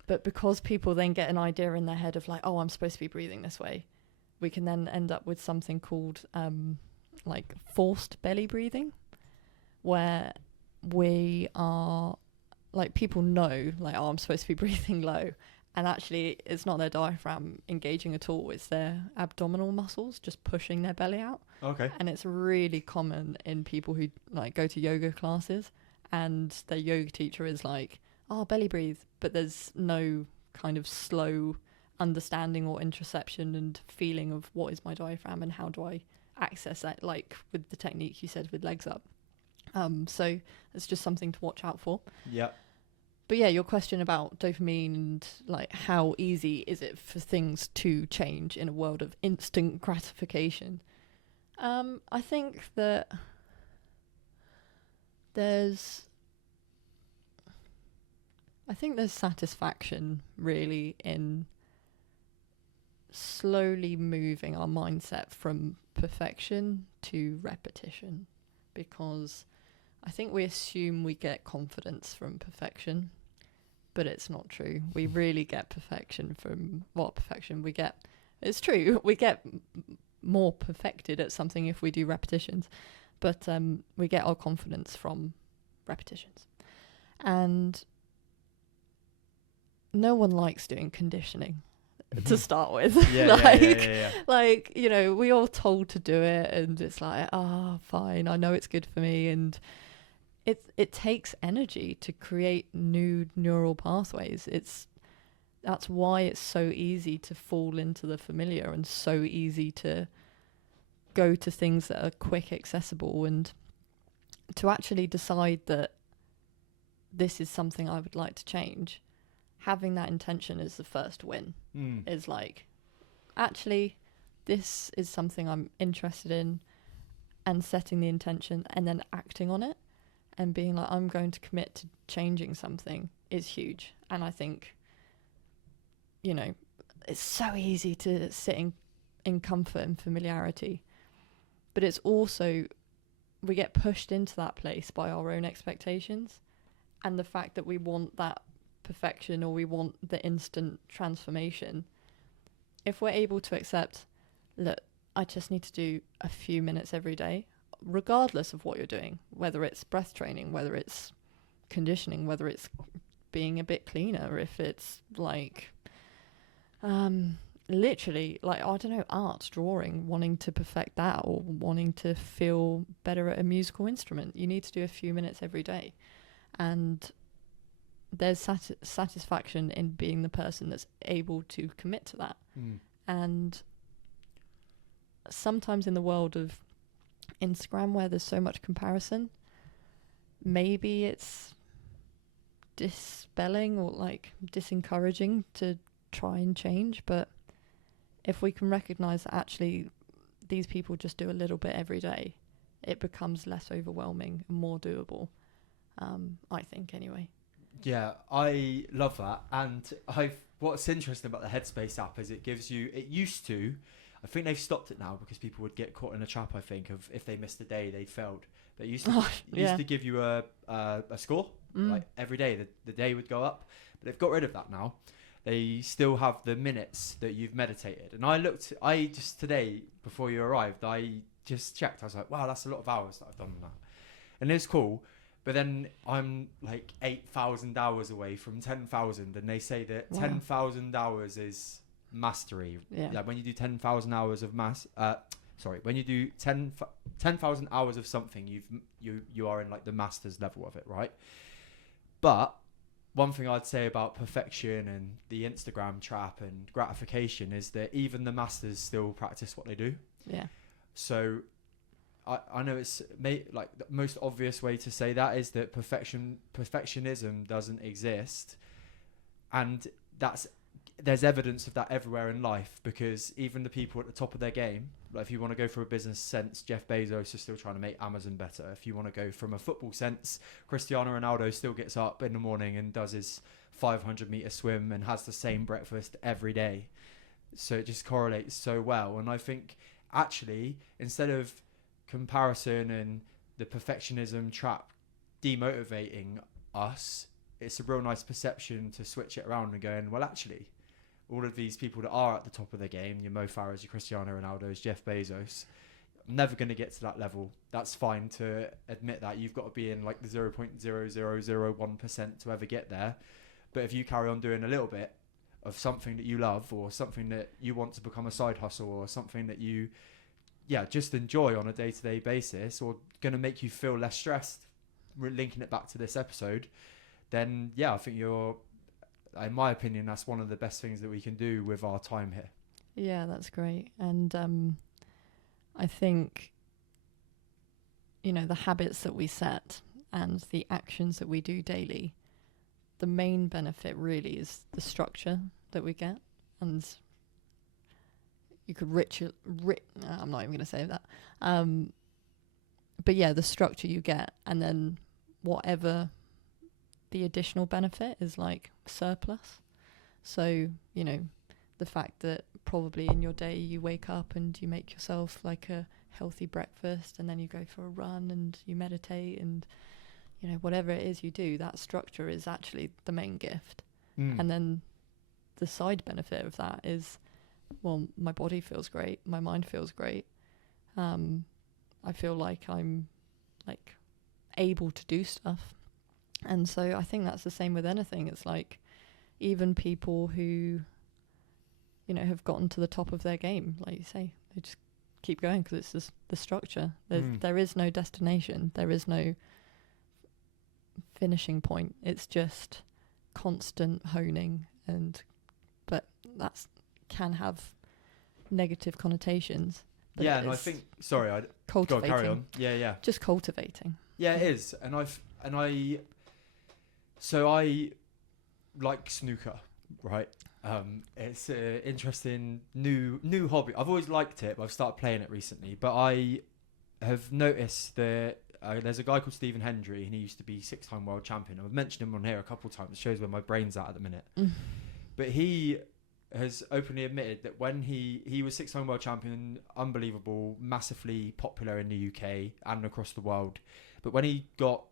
But because people then get an idea in their head of like, oh, I'm supposed to be breathing this way, we can then end up with something called like forced belly breathing, where we are like, people know like, oh, I'm supposed to be breathing low, and actually it's not their diaphragm engaging at all, it's their abdominal muscles just pushing their belly out. Okay. And it's really common in people who like go to yoga classes, and their yoga teacher is like, oh, belly breathe, but there's no kind of slow understanding or introspection and feeling of what is my diaphragm and how do I access that, like with the technique you said with legs up. So it's just something to watch out for. Yeah. But yeah, your question about dopamine and like how easy is it for things to change in a world of instant gratification. I think that there's satisfaction really in slowly moving our mindset from perfection to repetition, because I think we assume we get confidence from perfection, but it's not true. We really get perfection from perfection we get. It's true. We get more perfected at something if we do repetitions, but we get our confidence from repetitions. And no one likes doing conditioning to start with. Like, you know, we all told to do it, and it's like, fine, I know it's good for me. And it takes energy to create new neural pathways. That's why it's so easy to fall into the familiar and so easy to go to things that are quick, accessible, and to actually decide that this is something I would like to change. Having that intention is the first win. Is like, actually, this is something I'm interested in, and setting the intention and then acting on it and being like, I'm going to commit to changing something is huge. And I think, you know, it's so easy to sit in comfort and familiarity, but it's also, we get pushed into that place by our own expectations and the fact that we want that perfection, or we want the instant transformation. If we're able to accept, look, I just need to do a few minutes every day, regardless of what you're doing, whether it's breath training, whether it's conditioning, whether it's being a bit cleaner, if it's like literally, like, I don't know, art, drawing, wanting to perfect that, or wanting to feel better at a musical instrument. You need to do a few minutes every day. And there's satisfaction in being the person that's able to commit to that. And sometimes in the world of Instagram, where there's so much comparison, maybe it's dispelling or like disencouraging to try and change. But if we can recognize that actually these people just do a little bit every day, it becomes less overwhelming and more doable. I think, anyway. Yeah, I love that. And what's interesting about the Headspace app is it used to, I think they've stopped it now because people would get caught in a trap, I think, of if they missed a day, they'd failed. But it used to give you a score, like every day, the day would go up. But they've got rid of that now. They still have the minutes that you've meditated. And I just today, before you arrived, I just checked. I was like, wow, that's a lot of hours that I've done that. And it's cool. But then I'm like 8,000 hours away from 10,000, and they say that 10,000 hours is mastery. Yeah. Like when you do 10,000 hours of when you do 10,000 hours of something, you are in like the master's level of it, right? But one thing I'd say about perfection and the Instagram trap and gratification is that even the masters still practice what they do. Yeah. So I know it's like the most obvious way to say that is that perfectionism doesn't exist, and there's evidence of that everywhere in life, because even the people at the top of their game, like if you want to go from a business sense, Jeff Bezos is still trying to make Amazon better. If you want to go from a football sense, Cristiano Ronaldo still gets up in the morning and does his 500-meter swim and has the same breakfast every day. So it just correlates so well. And I think actually, instead of comparison and the perfectionism trap demotivating us, it's a real nice perception to switch it around and going, well, actually, all of these people that are at the top of their game, your Mo Farahs, your Cristiano Ronaldos, Jeff Bezos, I'm never going to get to that level. That's fine to admit that. You've got to be in like the 0.0001% to ever get there. But if you carry on doing a little bit of something that you love, or something that you want to become a side hustle, or something that you just enjoy on a day-to-day basis, or going to make you feel less stressed, linking it back to this episode, then I think in my opinion, that's one of the best things that we can do with our time here. Yeah, that's great. And I think, the habits that we set and the actions that we do daily, the main benefit really is the structure that we get. And you could I'm not even going to say that. But yeah, the structure you get, and then whatever the additional benefit is like surplus. So, the fact that probably in your day you wake up and you make yourself like a healthy breakfast, and then you go for a run and you meditate and you know, whatever it is you do, that structure is actually the main gift. Mm. And then the side benefit of that is, well, my body feels great, my mind feels great. I feel like I'm like able to do stuff. And so I think that's the same with anything. It's like even people who, you know, have gotten to the top of their game, like you say, they just keep going because it's just the structure. There is no destination. There is no finishing point. It's just constant honing, but that's can have negative connotations. But Yeah, and I think, sorry, go on, cultivating. carry on. Yeah. Just cultivating. Yeah, it is. And I like snooker, right? It's an interesting new hobby. I've always liked it, but I've started playing it recently. But I have noticed that there's a guy called Stephen Hendry, and he used to be 6-time world champion. I've mentioned him on here a couple of times. It shows where my brain's at the minute. But he has openly admitted that when he was 6-time world champion, unbelievable, massively popular in the UK and across the world. But when he got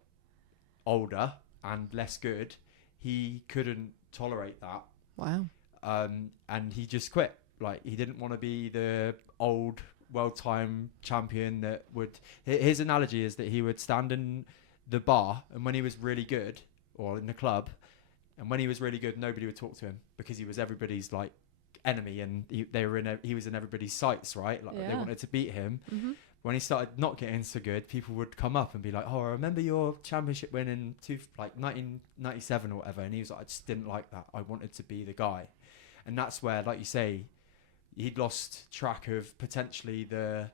older and less good, he couldn't tolerate that. Wow. And he just quit. Like, he didn't want to be the old world time champion that would... His analogy is that he would stand in the bar, and when he was really good, or in the club, and when he was really good, nobody would talk to him because he was everybody's like enemy, and he was in everybody's sights, right? Like, they wanted to beat him. Mm-hmm. When he started not getting so good, people would come up and be like, "Oh, I remember your championship win in 1997 or whatever." And he was like, "I just didn't like that. I wanted to be the guy." And that's where, like you say, he'd lost track of potentially the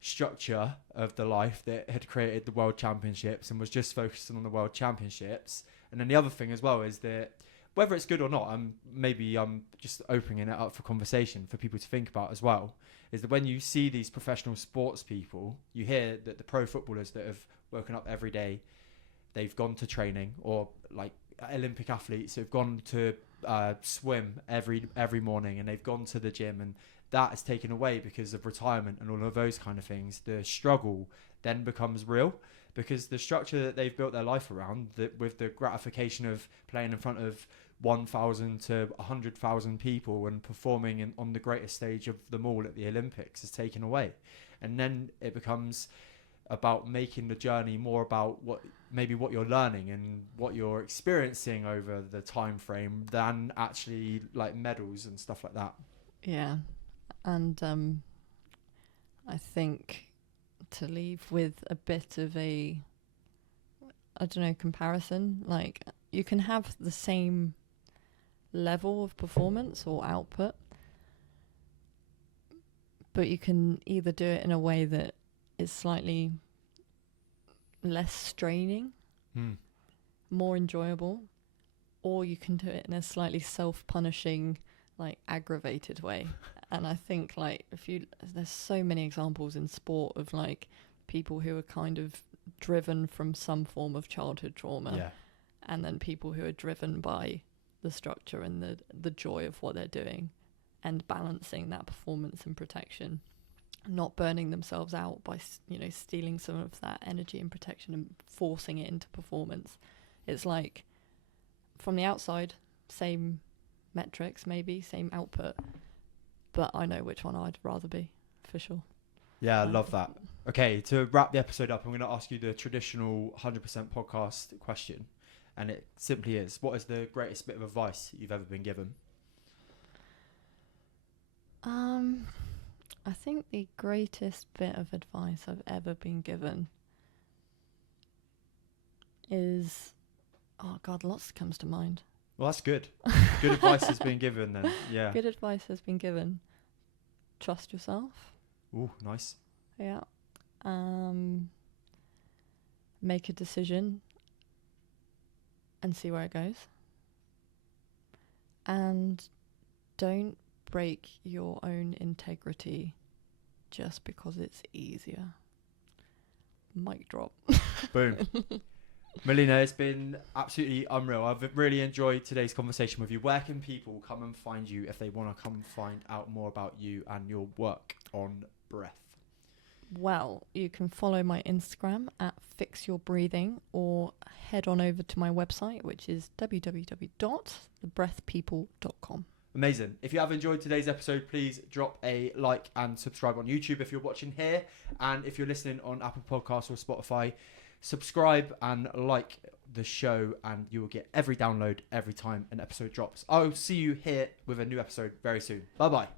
structure of the life that had created the world championships and was just focusing on the world championships. And then the other thing as well is that whether it's good or not, I'm just opening it up for conversation for people to think about as well, is that when you see these professional sports people, you hear that the pro footballers that have woken up every day, they've gone to training, or like Olympic athletes who've gone to swim every morning, and they've gone to the gym, and that is taken away because of retirement and all of those kind of things. The struggle then becomes real, because the structure that they've built their life around, that with the gratification of playing in front of 1,000 to 100,000 people and performing on the greatest stage of them all at the Olympics, is taken away. And then it becomes about making the journey more about what you're learning and what you're experiencing over the time frame than actually like medals and stuff like that. Yeah. And I think to leave with a bit of a, I don't know, comparison, like you can have the same level of performance or output, but you can either do it in a way that is slightly less straining, more enjoyable, or you can do it in a slightly self-punishing, like aggravated way. And I think like there's so many examples in sport of like people who are kind of driven from some form of childhood trauma, and then people who are driven by the structure and the joy of what they're doing, and balancing that performance and protection, not burning themselves out by stealing some of that energy and protection and forcing it into performance. It's like from the outside, same metrics, maybe same output, but I know which one I'd rather be, for sure. Yeah, I love that. Okay, to wrap the episode up, I'm going to ask you the traditional 100% podcast question, and it simply is, what is the greatest bit of advice you've ever been given? I think the greatest bit of advice I've ever been given is, oh God, lots comes to mind. Well, that's good. Good advice has been given then. Yeah. Good advice has been given. Trust yourself. Ooh, nice. Yeah. Make a decision and see where it goes. And don't break your own integrity just because it's easier. Mic drop. Boom. Melina, it's been absolutely unreal. I've really enjoyed today's conversation with you. Where can people come and find you if they want to come find out more about you and your work on breath? Well, you can follow my Instagram at Fix Your Breathing, or head on over to my website, which is www.thebreathpeople.com. Amazing. If you have enjoyed today's episode, please drop a like and subscribe on YouTube if you're watching here. And if you're listening on Apple Podcasts or Spotify, subscribe and like the show, and you will get every download every time an episode drops. I'll see you here with a new episode very soon. Bye-bye.